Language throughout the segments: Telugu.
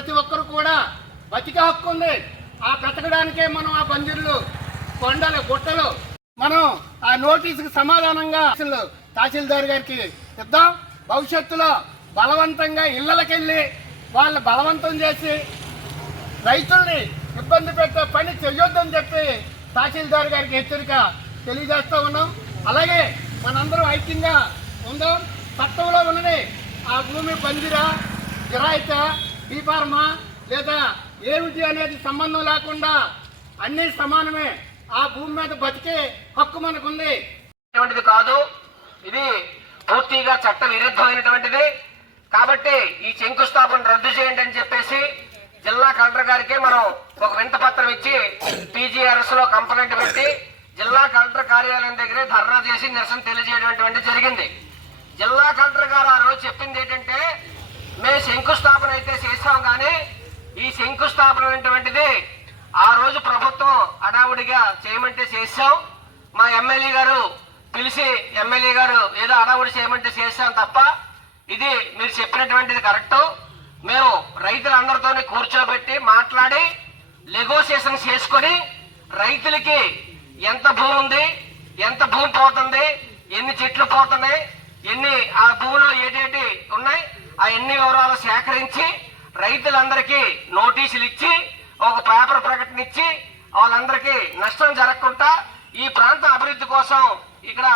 ప్రతి ఒక్కరు కూడా బతికే హక్కు ఉంది. ఆ బ్రతకడానికే మనం ఆ బంజర్లు కొండలు గుట్టలు మనం ఆ నోటీసుకు సమాధానంగా తహసీల్దార్ గారికి ఇద్దాం. భవిష్యత్తులో బలవంతంగా ఇళ్లకెళ్ళి వాళ్ళు బలవంతం చేసి రైతుల్ని ఇబ్బంది పెట్టే పని చెయ్యొద్దని చెప్పి తహసీల్దార్ గారికి హెచ్చరిక తెలియజేస్తూ ఉన్నాం. అలాగే మనందరం ఐక్యంగా ఉందాం. చట్టంలో ఉన్నది ఆ భూమి బంజీరా గిరాయిత బీఫార్మా లేదా ఏమిటి అనేది సంబంధం లేకుండా అన్ని సమానమే. ఆ భూమి మీద బతికే హక్కు మనకుంది. ఇటువంటిది కాదు, ఇది పూర్తిగా చట్ట విరుద్ధమైనటువంటిది. కాబట్టి ఈ శంకుస్థాపన రద్దు చేయండి అని చెప్పేసి జిల్లా కలెక్టర్ గారికి మనం ఒక వినతి పత్రం ఇచ్చి PGRS లో కంప్లైంట్ పెట్టి జిల్లా కలెక్టర్ కార్యాలయం దగ్గరే ధర్నా చేసి నిరసన తెలియజేయడం జరిగింది. జిల్లా కలెక్టర్ గారు ఆ రోజు చెప్పింది ఏంటంటే, మేము శంకుస్థాపన అయితే చేస్తాం కానీ ఈ శంకుస్థాపన అనేటువంటిది ఆ రోజు ప్రభుత్వం అడావుడిగా చేయమంటే చేశాం. మా ఎమ్మెల్యే గారు పిలిచి ఎమ్మెల్యే గారు ఏదో అడావుడి చేయమంటే చేశాం తప్ప ఇది మీరు చెప్పినటువంటిది కరెక్టు. మేము రైతులందరితోనే కూర్చోబెట్టి మాట్లాడి నెగోషియేషన్ చేసుకొని రైతులకి ఎంత భూమి ఉంది, ఎంత భూమి పోతుంది, ఎన్ని చెట్లు పోతున్నాయి, ఎన్ని ఆ భూమిలో ఏటేటి ఉన్నాయి, ఆ ఎన్ని వివరాలు సేకరించి రైతులందరికీ నోటీసులు ఇచ్చి ఒక పేపర్ ప్రకటన ఇచ్చి వాళ్ళందరికీ నష్టం జరగకుండా ఈ ప్రాంత అభివృద్ధి కోసం ఇక్కడ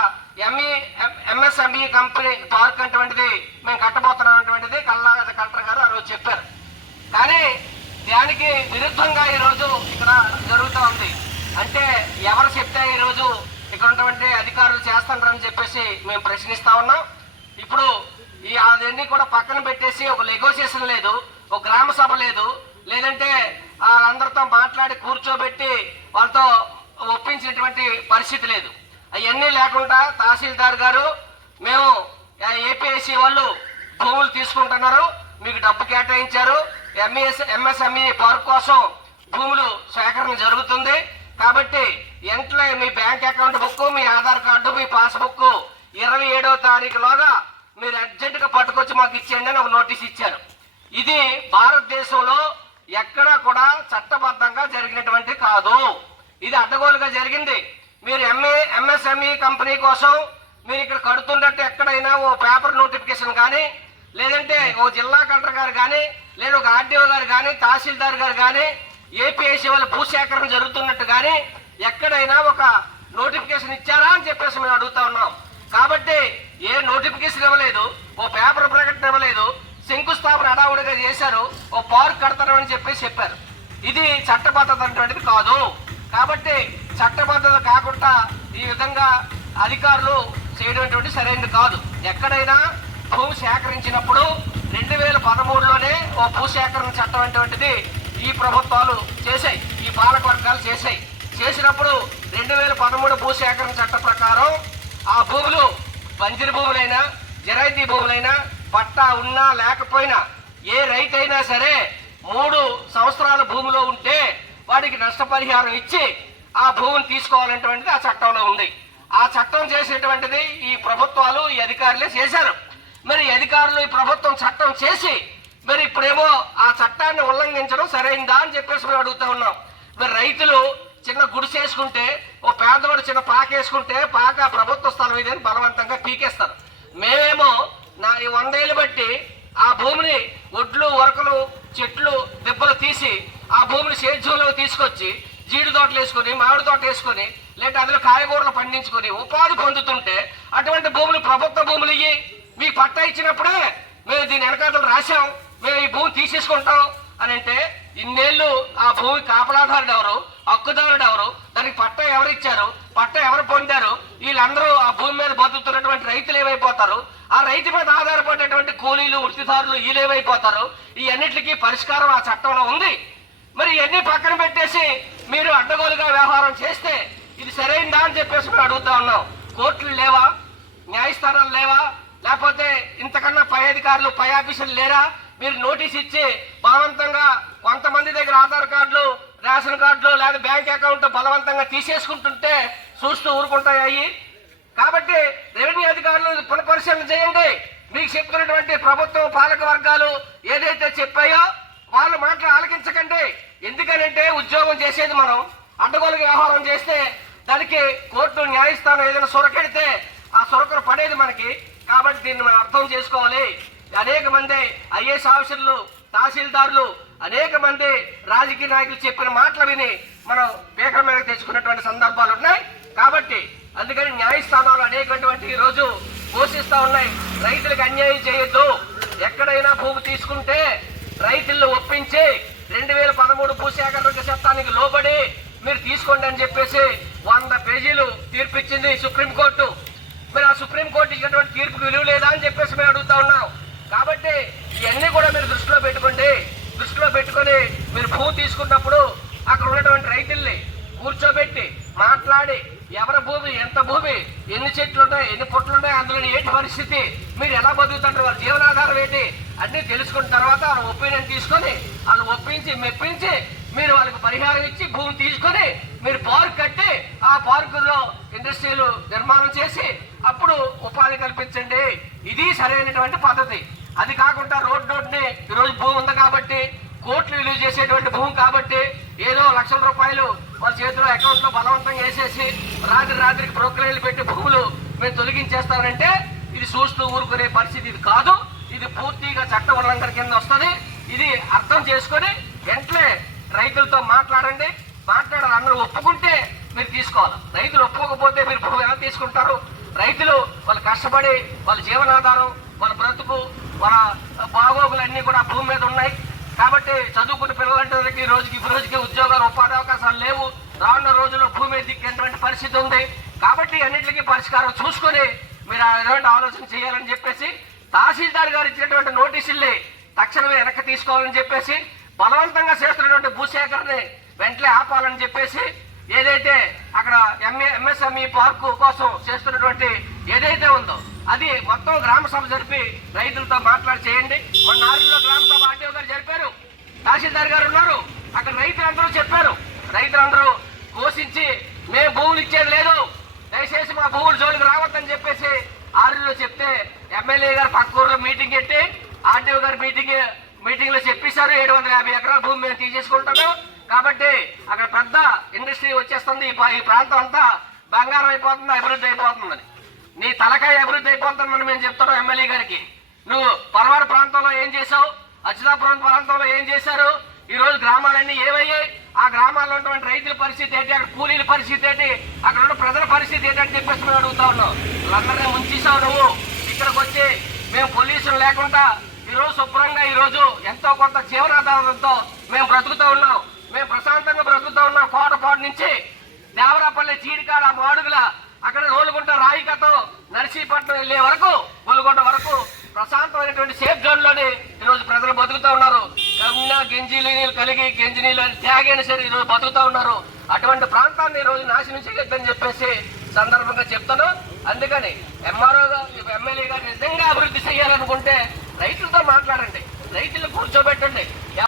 MSME కంపెనీ పార్క్ అటువంటిది మేము కట్టబోతున్నాం అటువంటిది కలెక్టర్ గారు ఆ రోజు చెప్పారు. కానీ దానికి విరుద్ధంగా ఈరోజు ఇక్కడ జరుగుతూ ఉంది. అంటే ఎవరు చెప్తే ఈరోజు ఇక్కడ ఉన్నటువంటి అధికారులు చేస్తారని చెప్పేసి మేము ప్రశ్నిస్తా ఉన్నాం. ఇప్పుడు ఈ అవన్నీ కూడా పక్కన పెట్టేసి ఒక నెగోషియేషన్ లేదు, ఒక గ్రామ సభ లేదు, లేదంటే వాళ్ళందరితో మాట్లాడి కూర్చోబెట్టి వాళ్ళతో ఒప్పించినటువంటి పరిస్థితి లేదు. అవన్నీ లేకుండా తహసీల్దార్ గారు మేము APIC వాళ్ళు భూములు తీసుకుంటున్నారు, మీకు డబ్బు కేటాయించారు, MSME పార్క్ కోసం భూములు సేకరణ జరుగుతుంది కాబట్టి వెంటనే మీ బ్యాంక్ అకౌంట్ బుక్, మీ ఆధార్ కార్డు, మీ పాస్బుక్ 27వ తారీఖులోగా మీరు అర్జెంటుగా పట్టుకొచ్చి మాకు ఇచ్చేయండి అని ఒక నోటీస్ ఇచ్చారు. ఇది భారతదేశంలో ఎక్కడా కూడా చట్టబద్ధంగా జరిగినటువంటి కాదు, ఇది అడ్డగోలుగా జరిగింది. మీరు MSME కంపెనీ కోసం మీరు ఇక్కడ కడుతున్నట్టు ఎక్కడైనా ఓ పేపర్ నోటిఫికేషన్ కానీ, లేదంటే ఓ జిల్లా కలెక్టర్ గారు కానీ, లేదా ఒక RDO గారు కానీ, తహసీల్దార్ గారు కానీ, APIC వాళ్ళ భూసేకరణ జరుగుతున్నట్టు కానీ ఎక్కడైనా ఒక నోటిఫికేషన్ ఇచ్చారా అని చెప్పేసి మేము అడుగుతా ఉన్నాం. కాబట్టి ఏ నోటిఫికేషన్ ఇవ్వలేదు, ఓ పేపర్ ప్రకటన ఇవ్వలేదు, శంకుస్థాపన అడావుడిగా చేశారు, ఓ పార్క్ కడతారని చెప్పారు. ఇది చట్టబద్ధత అనేటువంటిది కాదు. కాబట్టి చట్టబద్ధత కాకుండా ఈ విధంగా అధికారులు చేయడం సరైనది కాదు. ఎక్కడైనా భూమి సేకరించినప్పుడు 2013లోనే ఓ భూసేకరణ చట్టం అనేటువంటిది ఈ ప్రభుత్వాలు చేశాయి, ఈ పాలక వర్గాలు చేశాయి. చేసినప్పుడు 2013 భూసేకరణ చట్టం ప్రకారం ఆ భూములు బంజరు భూములైనా జరాయితీ భూములైనా పట్టా ఉన్నా లేకపోయినా ఏ రైతైనా సరే 3 సంవత్సరాల భూమిలో ఉంటే వాడికి నష్టపరిహారం ఇచ్చి ఆ భూమిని తీసుకోవాలనేటువంటిది ఆ చట్టంలో ఉంది. ఆ చట్టం చేసేటువంటిది ఈ ప్రభుత్వాలు, ఈ అధికారులే చేశారు. మరి అధికారులు ఈ ప్రభుత్వం చట్టం చేసి మరి ఇప్పుడేమో ఆ చట్టాన్ని ఉల్లంఘించడం సరైందా అని చెప్పేసి మేము అడుగుతా ఉన్నాం. మరి రైతులు చిన్న గుడిసె వేసుకుంటే, ఓ పేదవాడు చిన్న పాక వేసుకుంటే పాక ప్రభుత్వ స్థలం ఇదని బలవంతంగా పీకేస్తారు. మేమేమో 100 ఏళ్ళు బట్టి ఆ భూమిని ఒడ్లు, వరకలు, చెట్లు, దెబ్బలు తీసి ఆ భూమిని సేద్యంలో తీసుకొచ్చి జీడి తోటలు వేసుకొని, మామిడి తోట వేసుకొని, లేదంటే అందులో కాయగూరలు పండించుకొని ఉపాధి పొందుతుంటే అటువంటి భూములు ప్రభుత్వ భూములు ఇయ్యి, మీకు పట్టా ఇచ్చినప్పుడే మేము దీని వెనకాతలు రాశాం, మేము ఈ భూమి తీసేసుకుంటాం అని అంటే ఇన్నేళ్ళు ఆ భూమి కాపలాదారుడు ఎవరు, హక్కుదారుడు ఎవరు, దానికి పట్టా ఎవరు ఇచ్చారు, పట్టా ఎవరు పొందారు, వీళ్ళందరూ ఆ భూమి మీద బతుకుతున్నటువంటి రైతులు ఏమైపోతారు, ఆ రైతు మీద ఆధారపడేటువంటి కూలీలు, వృత్తిదారులు వీళ్ళు ఏమైపోతారు, ఈ అన్నిటికీ పరిష్కారం ఆ చట్టంలో ఉంది. మరి ఇవన్నీ పక్కన పెట్టేసి మీరు అడ్డగోలుగా వ్యవహారం చేస్తే ఇది సరైందా అని చెప్పేసి మేము అడుగుతా ఉన్నాం. కోర్టులు లేవా, న్యాయస్థానాలు లేవా, లేకపోతే ఇంతకన్నా పై అధికారులు, పై ఆఫీసర్లు లేరా? మీరు నోటీస్ ఇచ్చి బలవంతంగా కొంతమంది దగ్గర ఆధార్ కార్డులు, రేషన్ కార్డులు లేదా బ్యాంక్ అకౌంట్ బలవంతంగా తీసేసుకుంటుంటే చూస్తూ ఊరుకుంటాయి. కాబట్టి రెవెన్యూ అధికారులు పునఃపరిశీలన చేయండి. మీకు చెప్తున్నటువంటి ప్రభుత్వం, పాలక వర్గాలు ఏదైతే చెప్పాయో వాళ్ళ మాటలు ఆలకించకండి. ఎందుకనంటే ఉద్యోగం చేసేది మనం, అడ్డగోలుగా వ్యవహారం చేస్తే దానికి కోర్టు న్యాయస్థానం ఏదైనా సొరకెడితే ఆ సొరకలు పడేది మనకి. కాబట్టి దీన్ని మనం అర్థం చేసుకోవాలి. అనేక మంది ఐఏఎస్ ఆఫీసర్లు, తహసీల్దారులు, అనేక మంది రాజకీయ నాయకులు చెప్పిన మాటలు విని మనం పీకల మీద తెచ్చుకున్నటువంటి సందర్భాలు ఉన్నాయి. కాబట్టి అందుకని న్యాయస్థానాలు అనేకటువంటి ఈ రోజు ఘోషిస్తా ఉన్నాయి, రైతులకు అన్యాయం చేయొద్దు. ఎక్కడైనా భూమి తీసుకుంటే రైతులను ఒప్పించి 2013 భూసేకరణ చట్టానికి లోబడి మీరు తీసుకోండి అని చెప్పేసి 100 పేజీలు తీర్పిచ్చింది సుప్రీంకోర్టు. మరి ఆ సుప్రీంకోర్టు ఇచ్చినటువంటి తీర్పుకు విలువ లేదా అని చెప్పేసి మేము అడుగుతా ఉన్నాం. కాబట్టి ఇవన్నీ కూడా మీరు దృష్టిలో పెట్టుకోండి. దృష్టిలో పెట్టుకొని మీరు భూ తీసుకున్నప్పుడు అక్కడ ఉన్నటువంటి రైతుల్ని కూర్చోబెట్టి మాట్లాడి ఎవరి భూమి, ఎంత భూమి, ఎన్ని చెట్లు ఉన్నాయి, ఎన్ని పొట్లు ఉన్నాయి, అందులో ఏంటి పరిస్థితి, మీరు ఎలా బతుకుతుంటారు, వాళ్ళ జీవనాధారం ఏంటి అన్నీ తెలుసుకున్న తర్వాత వాళ్ళ ఒపీనియన్ తీసుకొని వాళ్ళు ఒప్పించి మెప్పించి మీరు వాళ్ళకి పరిహారం ఇచ్చి భూమి తీసుకొని మీరు పార్క్ కట్టి ఆ పార్కులో ఇండస్ట్రీలు నిర్మాణం చేసి అప్పుడు ఉపాధి కల్పించండి. ఇది సరైనటువంటి పద్ధతి. అది కాకుండా రోడ్డుని ఈరోజు భూమి ఉంది కాబట్టి, కోట్లు విలువ చేసేటువంటి భూమి కాబట్టి ఏదో లక్షల రూపాయలు వాళ్ళ చేతిలో అకౌంట్లో బలవంతంగా వేసేసి రాత్రికి బ్రోకరేలు పెట్టి భూములు మేము తొలగించేస్తామంటే ఇది చూస్తూ ఊరుకునే పరిస్థితి ఇది కాదు. ఇది పూర్తిగా చట్ట ఉల్లంఘన కింద వస్తుంది. ఇది అర్థం చేసుకొని వెంటనే రైతులతో మాట్లాడండి. మాట్లాడాలి, అందరూ ఒప్పుకుంటే మీరు తీసుకోవాలి. రైతులు ఒప్పుకోకపోతే మీరు భూమి ఎలా తీసుకుంటారు? రైతులు వాళ్ళు కష్టపడి వాళ్ళ జీవనాధారం, వాళ్ళ బ్రతుకు, వాళ్ళ బాగోగులన్నీ కూడా భూమి మీద ఉన్నాయి. కాబట్టి చదువుకున్న పిల్లలంటే ఈ రోజుకి ఉద్యోగాలు, ఉపాధి అవకాశాలు లేవు. రానున్న రోజుల్లో భూమి దిక్కేటువంటి పరిస్థితి ఉంది. కాబట్టి అన్నింటికి పరిష్కారం చూసుకొని మీరు ఎలాంటి ఆలోచన చేయాలని చెప్పేసి తహసీల్దార్ గారు ఇచ్చినటువంటి నోటీసుల్ని తక్షణమే వెనక్కి తీసుకోవాలని చెప్పేసి, బలవంతంగా చేస్తున్నటువంటి భూసేకరణని వెంటనే ఆపాలని చెప్పేసి, ఏదైతే అక్కడ ఎంఎస్ఎంఈ పార్కు కోసం చేస్తున్నటువంటి ఏదైతే ఉందో అది మొత్తం గ్రామ సభ జరిపి రైతులతో మాట్లాడి చేయండి. మొన్న ఆరులో గ్రామ సభ ఆర్టీఓ గారు జరిపారు, తహసీల్దార్ గారు ఉన్నారు. అక్కడ రైతులందరూ చెప్పారు, రైతులందరూ ఘోషించి మేము భూములు ఇచ్చేది లేదు, దయచేసి మా భూములు జోలికి రావద్దని చెప్పేసి ఆరులో చెప్తే ఎమ్మెల్యే గారు పక్క ఊర్లో మీటింగ్ పెట్టి ఆర్టీఓ గారు మీటింగ్ లో చెప్పేశారు 750 ఎకరాల భూమి మేము తీసేసుకుంటాము. కాబట్టి అక్కడ పెద్ద ఇండస్ట్రీ వచ్చేస్తుంది, ఈ ప్రాంతం అంతా బంగారం అయిపోతుంది, అభివృద్ధి అయిపోతుందని. నీ తలకాయ అభివృద్ధి అయిపోతుందని మేము చెప్తున్నాం ఎమ్మెల్యే గారికి. నువ్వు పరవాడ ప్రాంతంలో ఏం చేసావు, అచ్యుతాపురం ప్రాంతంలో ఏం చేశారు, ఈ రోజు గ్రామాలన్నీ ఏమయ్యాయి, ఆ గ్రామాల్లో ఉన్నటువంటి రైతుల పరిస్థితి ఏంటి, అక్కడ కూలీల పరిస్థితి ఏంటి, అక్కడ ఉన్న ప్రజల పరిస్థితి ఏంటి అని చెప్పేసి మేము అడుగుతా ఉన్నాం. వాళ్ళందరినీ ముంచేసావు నువ్వు. ఇక్కడికి వచ్చి మేము పొల్యూషన్ లేకుండా ఈరోజు శుభ్రంగా ఈరోజు ఎంతో కొంత జీవనాధారంతో మేము బ్రతుకుతూ ఉన్నాం. మేము ప్రశాంతంగా బ్రతుకుతూ ఉన్నాం. కోటపాడు నుంచి దేవరాపల్లి, చీడికాడ, మాడుగుల, అక్కడ రోలుగుంట, రాయికతో నర్సీపట్నం వెళ్ళే వరకు, గొలుగొండ వరకు ప్రశాంతమైనటువంటి సేఫ్ జోన్ లోని ఈరోజు ప్రజలు బతుకుతూ ఉన్నారు. గంజి నీళ్ళు కలిగి గంజి నీళ్ళు త్యాగైన సరే ఈరోజు బతుకుతూ ఉన్నారు. అటువంటి ప్రాంతాన్ని ఈరోజు నాశనం చేయొద్దని చెప్పేసి సందర్భంగా చెప్తాను. అందుకని ఎమ్మెల్యే గారు నిజంగా అభివృద్ధి చేయాలనుకుంటే రైతులతో మాట్లాడండి, రైతులు కూర్చోబెట్టండి.